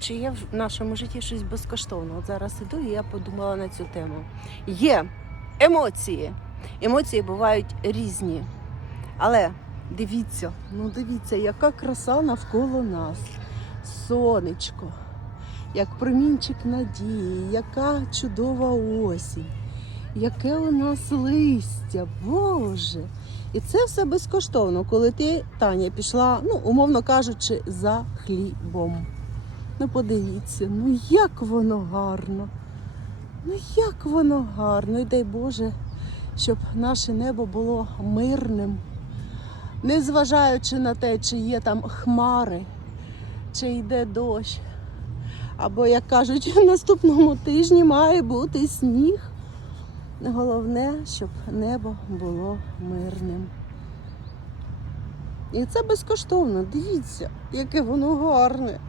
Чи є в нашому житті щось безкоштовне? От зараз іду і я подумала на цю тему. Є емоції. Емоції бувають різні. Але дивіться, ну дивіться, яка краса навколо нас. Сонечко, як промінчик надії, яка чудова осінь, яке у нас листя, Боже. І це все безкоштовно, коли ти, Таня, пішла, ну, умовно кажучи, за хлібом. Ну, подивіться, ну як воно гарно. Ну як воно гарно. І дай Боже, щоб наше небо було мирним, незважаючи на те, чи є там хмари, чи йде дощ. Або, як кажуть, в наступному тижні має бути сніг. Головне, щоб небо було мирним. І це безкоштовно. Дивіться, яке воно гарне.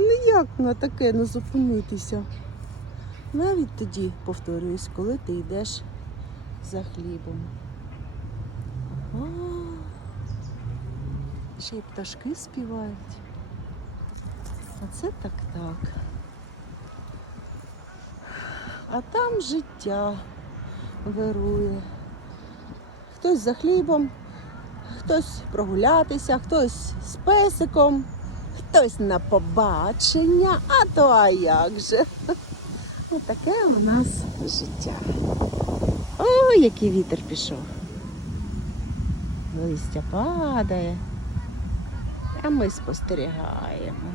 Ніяк на таке не зупинитися. Навіть тоді, повторююсь, коли ти йдеш за хлібом. О, ще й пташки співають. Оце так так. А там життя вирує. Хтось за хлібом, хтось прогулятися, хтось з песиком, хтось на побачення, а то а як же. Таке у нас життя. Ой, який вітер пішов. Листя падає, а ми спостерігаємо.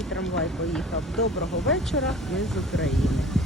І трамвай поїхав. Доброго вечора, ми з України.